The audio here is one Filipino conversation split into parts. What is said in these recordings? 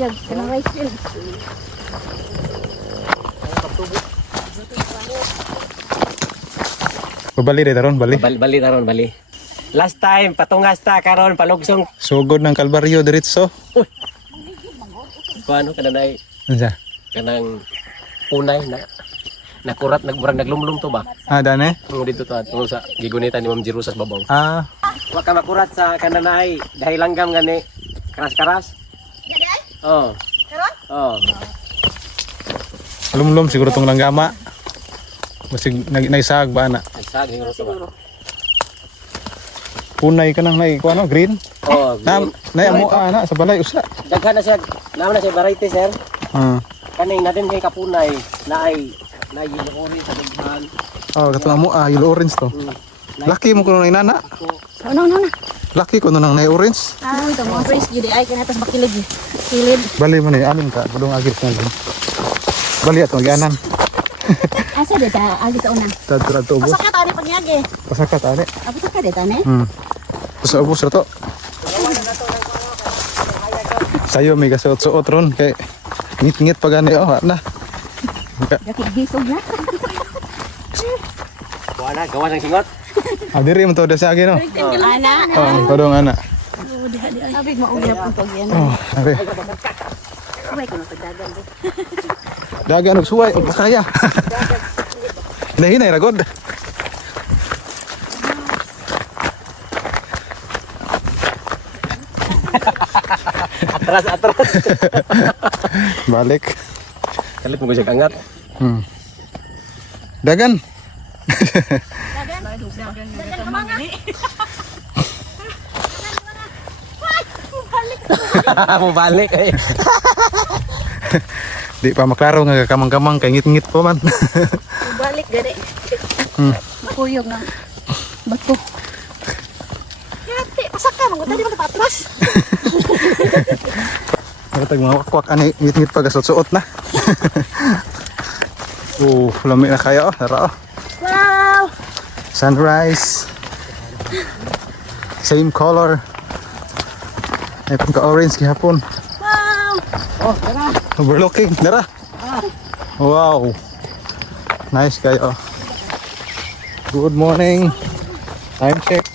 siya. Kanang rice field. Bali dito ron, bali. Bali taron, bali. Last time, patungas ta karon palugsong. Sugod ng Kalbaryo diretso. Kuano kananay Unsa? kanang unay na nakurat nagmurag naglumlum to ba? Ah, dane. Tungo dito to tungo sa gigunitan ni Ma'am Jeru sa babaw. Ah, Wa ka makurat sa kananay dahil langgam gani karas-karas. Oh. Karon? Oh. lumlum siguro tong langgama. Basig naisag ba na. Sa siguro to. Punay ka nang nai kuano green. Oh. Na amo ana sa balay usa. Daghan na siya, naman na siya variety sir. Ah. Kaning natin kay kapunay na ay yellow orange sa daghan. Oh, katong amo yellow orange to. Laki mo kuno inana. Ano. Laki ko nang nay orange. Ito mga fresh gid ay kanatas bakilid. Kilid. Bali man ni amin ka budong agit na lang. Bali ato gianan. Asa de ta agi ta una. Tadra to ubos. Pasaka ta ni pagyagi. Pasakat ani. Pasaka de ta ni. Sa ubos ra to. Sayo may gasuot-suot ron kay ngit-ngit pa gani na. Daki gisog na. Wala gawa ng singot. Diri mo to sa akin no. Ana. Oh, padong ana. Abig maugya pun to yan. Oh, okay. Abay ko na pagdagan. Dagan og suway og kaya. Hinay ragod. Atras. Balik. Kalit mo siya kangat. Dagan. Mo balik ay. Di pa maklaro nga kamang-kamang kay ngit-ngit pa man. Balik gani. Makuyog na. Bato. Yati, pasaka mo tadi man patras. Matag mga wakwak ani ngit-ngit pa gasot-suot na. Lami na kayo tara. Wow. Sunrise. Same color. Ay pagka orange gihapon. Wow. Oh, tara. Overlooking, dara. Wow. Nice kayo. Good morning. Time check.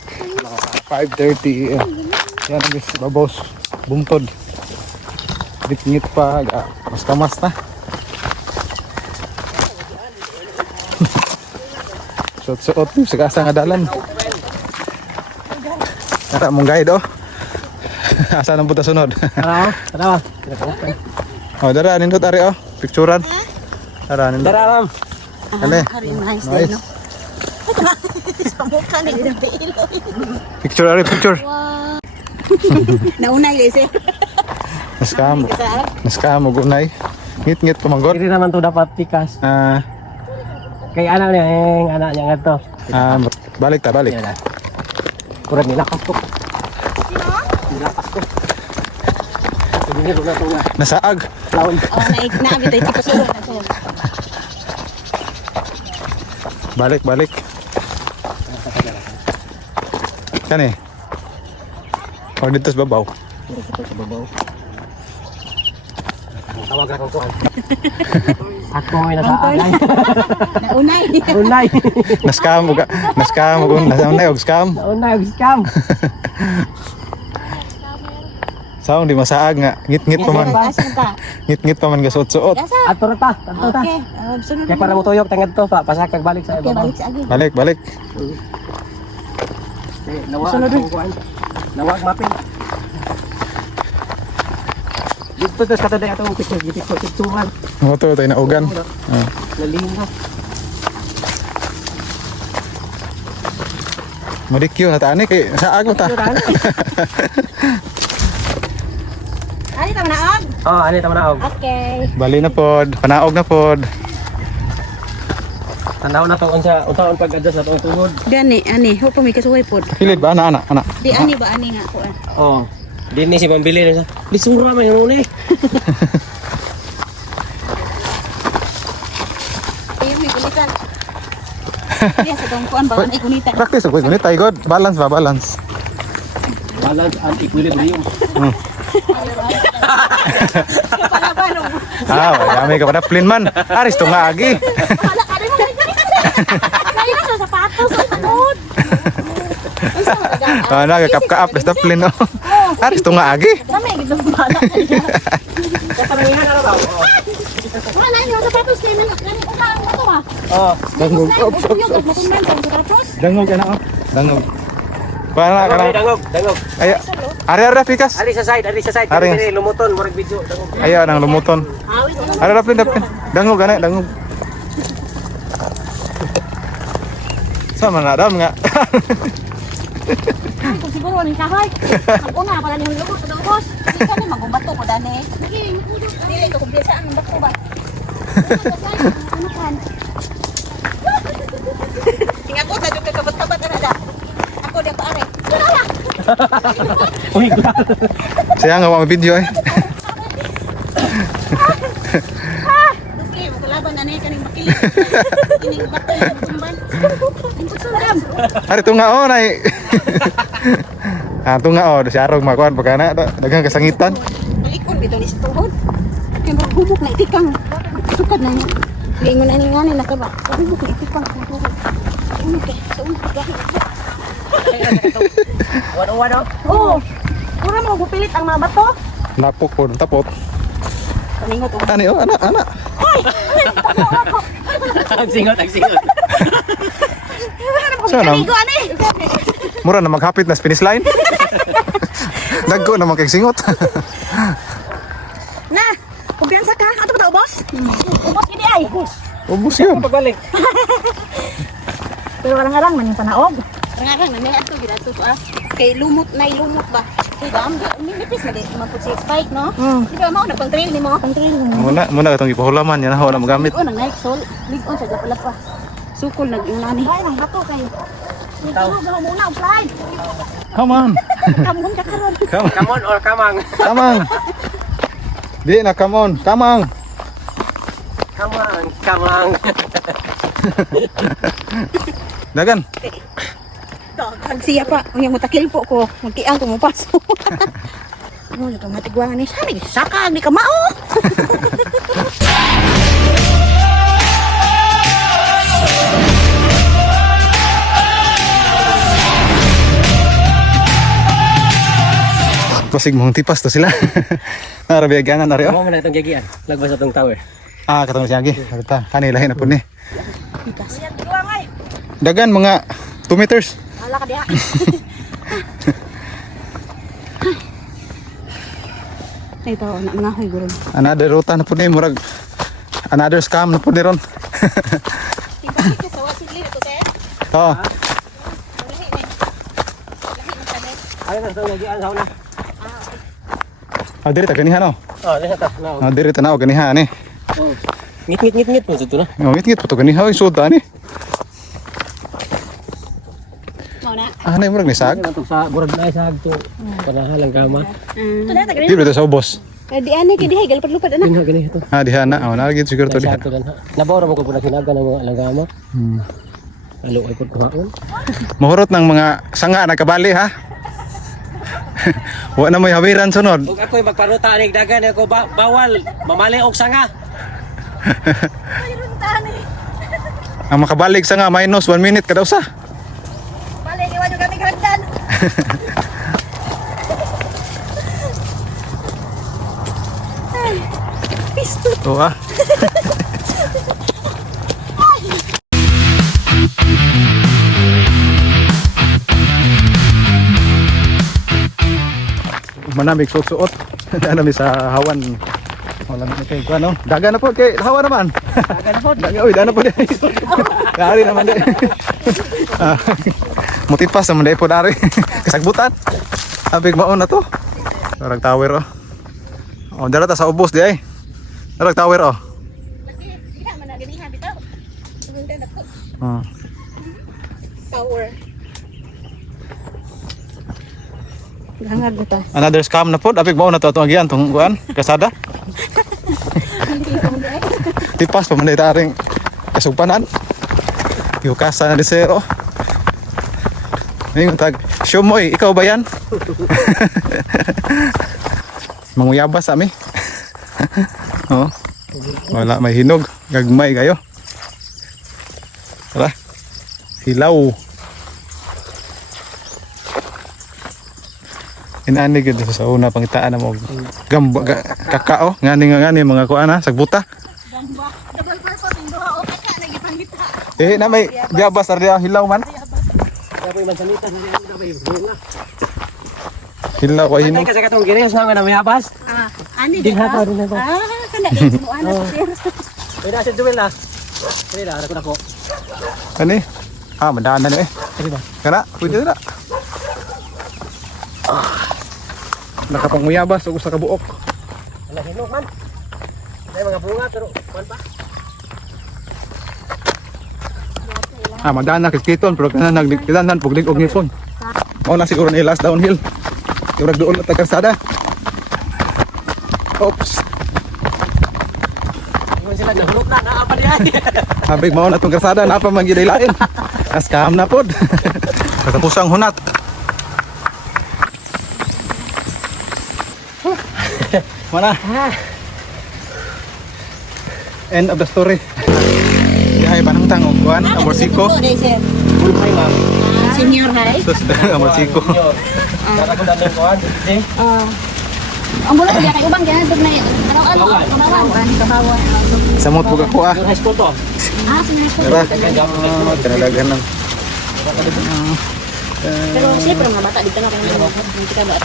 5:30 AM. Yan ang guys, babos. Bumtod. Ngit pa. Mas na. Suot-suot mo. Sagasa nga dalan. Tara mong guide oh. Asa nang punta sunod? Tara. Oh, dara nindot ari oh. Picturean. Dara nindot. Tara, ma'am. Ale. Nice. Nice. Sa mukha ni Picture ari picture. Naunay guys eh. Naskam og unay. Ngit-ngit pamanggod. Dili naman to dapat pikas. Kay anak niya, yung anak niya nga to. Balik. Yan na. Kurang nilakas ko. Nilakas ko. Hindi na ito nga. Nasaag. Laon. Oh, naabit ay tipo sulo na to. Balik. Kani. O dito sa babaw. Tawag ako ko. Ako may nasaan. Naunay. Unay. Naskam og nasunay og scam. Unay, scam. Saong di masaag nga ngit-ngit pa man. Asan ka? Ngit-ngit pa man gasuot-suot. Asa? Ato ta. Okay. Sunod. Kaya para mo tuyok tangad to pa. Pasakag balik sa Okay, ibabaw. balik sa agi. Balik. Nawag mapin. Dito tas kataday atong picturean. Mo to tay naugan. Nalino. Modikyo na tani kay saag mo ta. Ani ta manaog? Oh, ani ta manaog. Okay. Bali na pod, panaog na pod. Tanaw na to unsaon pag-adjust na to tungod. Gani, ani, ho pa may kasuway pod. Kilid ba ana? Di ani ba ani nga ko. Oh. Dinhi si pambili na. Lisura man yung ni. Ayun may kulitan. Yes, atong kuan ba ay kulitan. Practice ko ni tay god. Balance. Balance and equilibrium. Kapalaban. May ka pa na plin man. Aris to nga agi. Wala ka rin mo. Kaya sa sapatos sa sunod. Nagkakap-kaap basta plin no. Aris to nga agi. Dami gid bala. Kasabihan na raw. Wala yung sapatos kay nang utang mo to ha. Oh. Dangog. Dangog ka na oh. Dangog. Para ka na. Dangog. Ay, ari pikas. Ari sa side. Ari. Kini lumuton murag video. Dangog. Ayo nang lumuton. Ari plin. Dangog ka na, dangog. Sama na dam nga. Kung siguro ni kahoy. Ang una para ni lubot sa ubos. Hindi ka ni magumbato ko dani. Dili ko kumpisa ang bato ba. Ano kan? Tinga ko sa duka kabat-kabat na da. Ako dia paare. Uy, Saya nga wa video eh. Dukli mo kalaban na ni kaning makilit. Kining bato yung kumban. Ingkot sa ram. Ari to nga oh nay. To nga oh, si Arog makuan pagana daghang kasangitan. Balikon bitaw ni tuhod. Kay magubok na itikang. Sukad na niya. Lingon ani ngani na ka ba? Magubok na itikang. Ano kay? Sa ulo gahi. Wado. Oh. Pura mo gupilit ang mga bato. Napok po tapot. Kaningot oh. Ani oh, ana. Ang singot. Sana. Kaligo ani. Mura na maghapit na finish line. Dagko na magkagsingot. Na, kumpiyansa ka. Ato ba ta ubos? Ubos gidi ay. Ubus yun. Pagbalik. Pero arang-arang man yung panaog. Arang-arang na may ato gid ato ah. Kay lumot ba? Kay dam, nipis na di mapud si spike no. Di ba mao na pang trail ni mo? Pang trail mo. Muna katong ipahulaman yan na magamit. Ligon ang Nike sol. Ligon sa gapala pa. Sukol nag-unani. Ay, nang bato kayo. Ligon muna ang slide. Come on. Kamon ka karon. Come on or kamang. Kamang. Di na come on. Kamang. Kamang. Dagan. Dagan siya pa. Ang mutakil po ko. Magkiang ko mo paso. Ano ito matigwangan ni Sani? Saka di ka mao. Pasig mong tipas to sila. Narabiaganan na rin oh. Mo na itong gigian. Lagbas atong tower. Katong si Agi. Kita, kanilahin na po ni. Bigas. Yan duwang ay. Dagan mga 2 meters. Hala ka diha. Ito, nangahoy guro. Another ruta na po ni murag. Another scam na po ni ron. Tingnan ka sa wasit lito te. Oh, Lahi ni. Lahi na kami. Ay na itong gigian sa una. diri ta ganihan oh. Dito ta. Diri ta na ganihan ni. Ngit mo dito na. Ngit pa to ganihan suda ni. Mao na. Nay murag ni sag. Ito sa burag na sa agto. Panahalang kama. Ito na tagarin. Di ba sa ubos? Kay di ani kay dihay galpad-lupad ana. Dinha gani ito. Diha na. Nalagid siguro to diha. Sa ato dan. Nabawra mo ko pud sinaga ng mga langgama. Alo ay pud kuhaon. Mahurot ng mga sanga nagkabali ha. Wa na may hawiran sunod. Ug ako'y magparuta aning dagan ako bawal mamali og sanga. Ayun tani. Ang makabalik sanga minus 1 minute kada usa. Balik iwan yung kami grandan. Pisto. Oo ah. Manamig suot-suot. Nami sa hawan. Wala na kay ano. Daga na po kay hawa naman. Dagan na pod. Daga oy, dana po di. Dari naman di. Mutipas naman di po dari. Kasagbutan. Abig maon na to. Darag tower oh. Dara ta sa ubos di ay. Darag tower oh. Hindi man na ganihan bitaw. Sumunta na ko. Tower. Hangad bitaw. Another scam na po. Abig maon na to atong agian tong kuan kasada. Tipas pa man di taring kasugpanan. Yukasan na di sir oh. Ngayon tag, Shumoy, ikaw ba yan? Manguyabas ami. Oh. Wala may hinog, gagmay kayo. Tara. Hilaw. Inani gid sa una pangitaan mo gamba kakao ngani mga kuan ha sagbuta. Gamba. Double purpose yung duha o kaka lagi pangita. Na may biyabas arya hilaw man. Dapat man sanita hindi na may bunga. Hilaw ay hinog. Ay kasi katong gires na may abas. Ani Din ba? hata din hata. Kana din mo ana sir. Pwede asin duwel na. Pwede na ako. Ani? Madaan na eh. Pwede ba? Kana, pwede na. Nakapanguyabas o sa kabuok. Wala hinog man. May mga bunga pero kuan pa. Madaan na kiskiton pero kana nagkilanan puglig og nipon. Mao na siguro ni last downhill. Yung nagduol na tagasada. Oops. Kung sila nahulog na naapa diay. Habig mao na tong karsada na pa man gid lain. Askam na pod. Katapusang hunat. Mana? End of the story. Yahay panangtang og kuan amorsiko. Sir. Bulay ma'am. Senior high. Sus amorsiko. Para ko dadong kuan. Eh. Ang bulan kaya kay ubang kaya dug na ano kawawan kawawan. Samot pug ako ah. Yung high school to. Senior high. Tara. Tinadagan lang. Pero siyempre mga bata dito na kami. Hindi ka ba